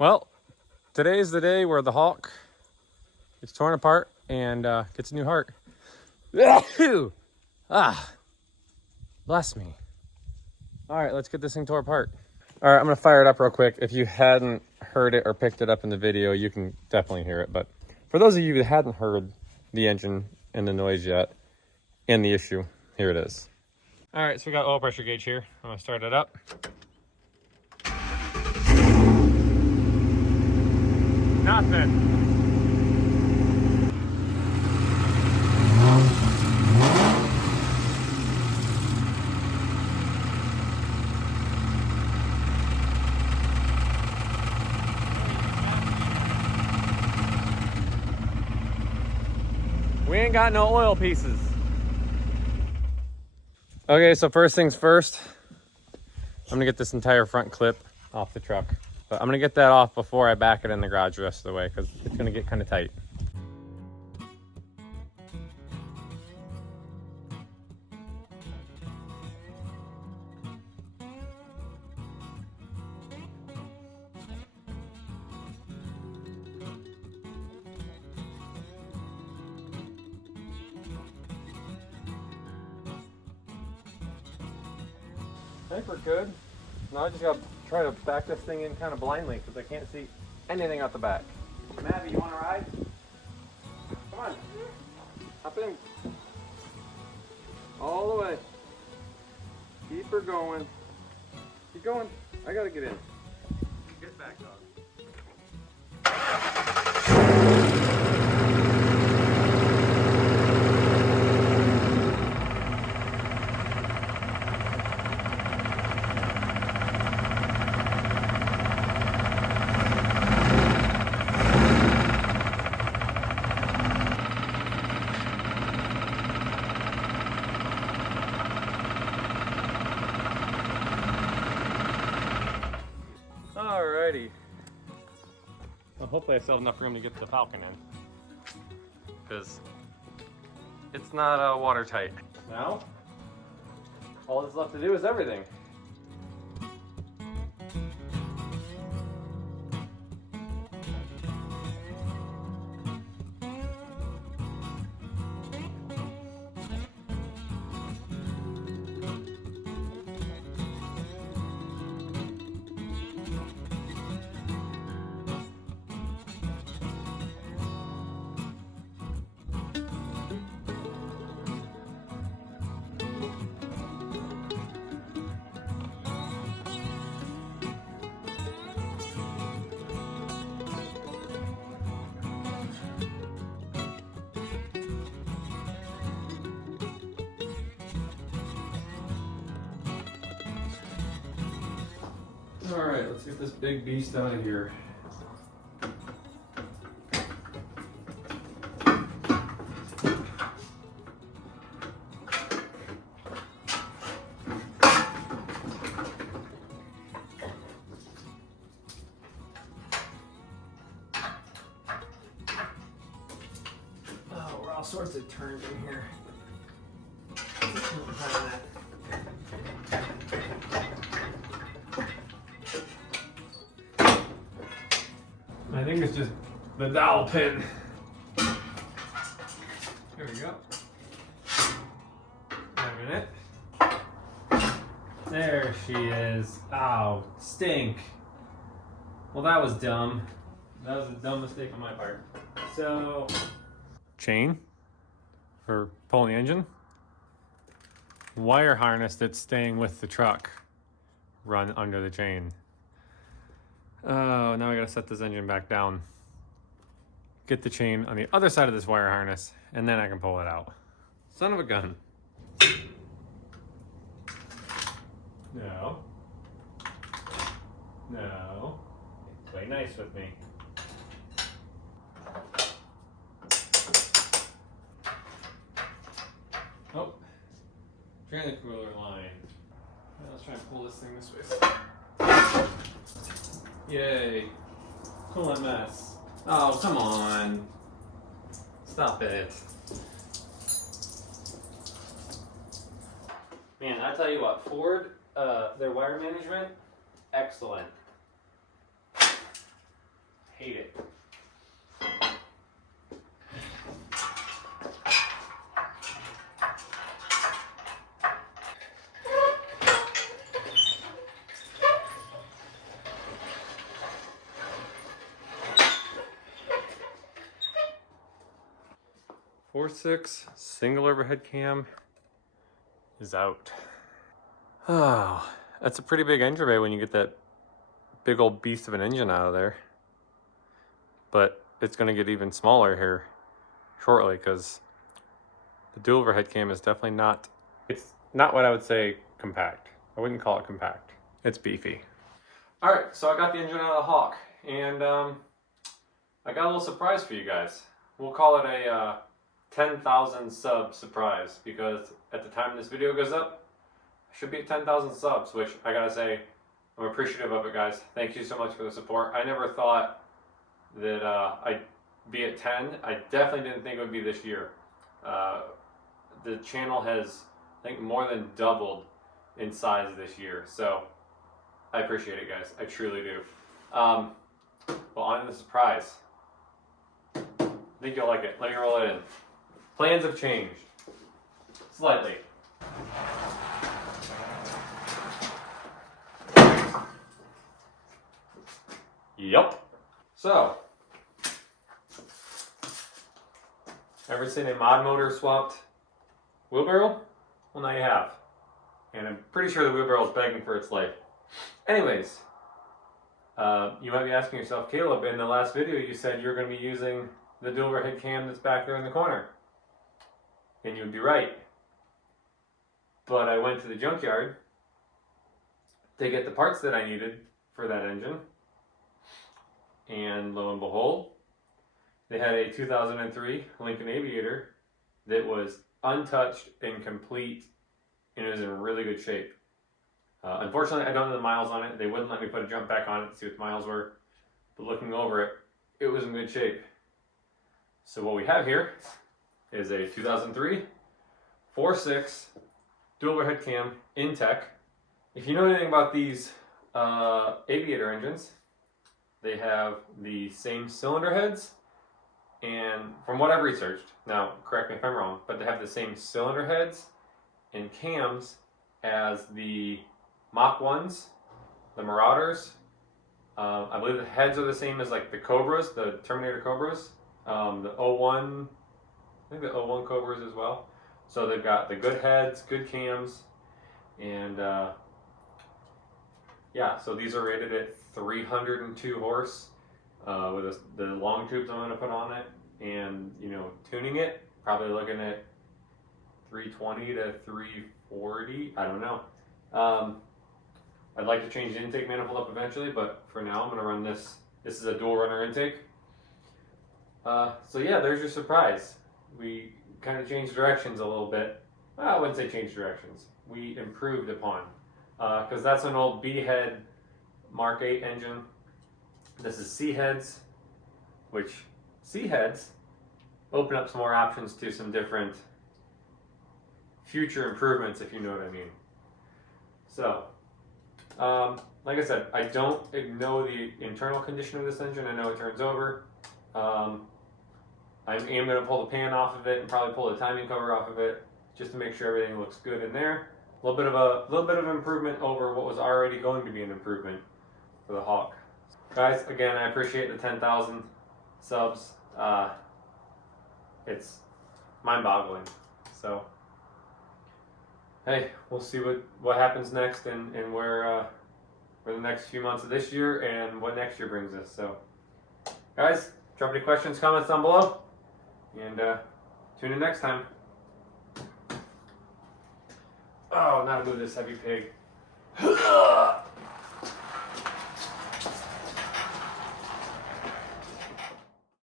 Well, today is the day where the Hawk gets torn apart and gets a new heart. Ah, bless me. All right, let's get this thing tore apart. All right, I'm gonna fire it up real quick. If you hadn't heard it or picked it up in the video, you can definitely hear it. But for those of you that hadn't heard the engine and the noise yet and the issue, here it is. All right, so we got oil pressure gauge here. I'm gonna start it up. Nothing. We ain't got no oil pieces. Okay, so first things first, I'm gonna get this entire front clip off the truck. But I'm gonna get that off before I back it in the garage the rest of the way because it's gonna get kind of tight. I think we're good. Now I just gotta try to back this thing in kind of blindly because I can't see anything out the back. Maddie, you wanna ride? Come on. Hop in. All the way. Keep her going. Keep going. I gotta get in. Get back, dog. Alrighty. Well, hopefully I still have enough room to get the Falcon in. Because it's not watertight. Now, all that's left to do is everything. Alright, let's get this big beast out of here. Oh, we're all sorts of turns in here. I think it's just the dowel pin. Here we go. Wait a minute. There she is. Ow, stink. Well, that was dumb. That was a dumb mistake on my part. So, chain for pulling the engine. Wire harness that's staying with the truck. Run under the chain. Oh, now I gotta set this engine back down. Get the chain on the other side of this wire harness, and then I can pull it out. Son of a gun. No. No. Play nice with me. Oh. Trailer cooler line. Well, let's try and pull this thing this way. Yay. Cool that mess. Oh, come on. Stop it. Man, I tell you what, Ford, their wire management, excellent. hate it. Four six single overhead cam is out. Oh, that's a pretty big engine bay when you get that big old beast of an engine out of there. But it's going to get even smaller here shortly because the dual overhead cam is definitely not, it's not what I would say compact. I wouldn't call it compact. It's beefy. All right, so I got the engine out of the Hawk, and I got a little surprise for you guys. We'll call it a 10,000 sub surprise, because at the time this video goes up, I should be at 10,000 subs, which I gotta say, I'm appreciative of it, guys. Thank you so much for the support. I never thought that I'd be at 10. I definitely didn't think it would be this year. The channel has, I think, more than doubled in size this year, so I appreciate it, guys. I truly do. Well, on to the surprise. I think you'll like it. Let me roll it in. Plans have changed slightly. Yep. So, ever seen a mod motor swapped wheelbarrow? Well, now you have. And I'm pretty sure the wheelbarrow is begging for its life. Anyways, you might be asking yourself, Caleb, in the last video you said you're going to be using the dual overhead cam that's back there in the corner. And you'd be right. But I went to the junkyard to get the parts that I needed for that engine. And lo and behold, they had a 2003 Lincoln Aviator that was untouched and complete, and it was in really good shape. Unfortunately, I don't know the miles on it. They wouldn't let me put a jump back on it to see what the miles were. But looking over it, it was in good shape. So what we have here is a 2003 4.6 dual overhead cam in tech. If you know anything about these Aviator engines, they have the same cylinder heads, and from what I've researched, now correct me if I'm wrong, but they have the same cylinder heads and cams as the Mach 1s, the Marauders. I believe the heads are the same as like the Cobras, the Terminator Cobras, the 01, I think the 01 Cobras as well. So they've got the good heads, good cams, and yeah, so these are rated at 302 horse with the long tubes I'm going to put on it, and you know, tuning it, probably looking at 320 to 340. I don't know. I'd like to change the intake manifold up eventually, but for now I'm going to run this. This is a dual runner intake. So yeah, there's your surprise. We kind of changed directions a little bit. Well, I wouldn't say change directions. We improved upon. Because that's an old B-head Mark 8 engine. This is C-heads, which C-heads open up some more options to some different future improvements, if you know what I mean. So, like I said, I don't know the internal condition of this engine. I know it turns over. I am going to pull the pan off of it and probably pull the timing cover off of it just to make sure everything looks good in there. A little bit of improvement over what was already going to be an improvement for the Hawk. Guys, again, I appreciate the 10,000 subs. It's mind-boggling. So, hey, we'll see what happens next and where the next few months of this year and what next year brings us. So, guys, drop any questions, comments down below, and tune in next time. Oh, not move this heavy pig.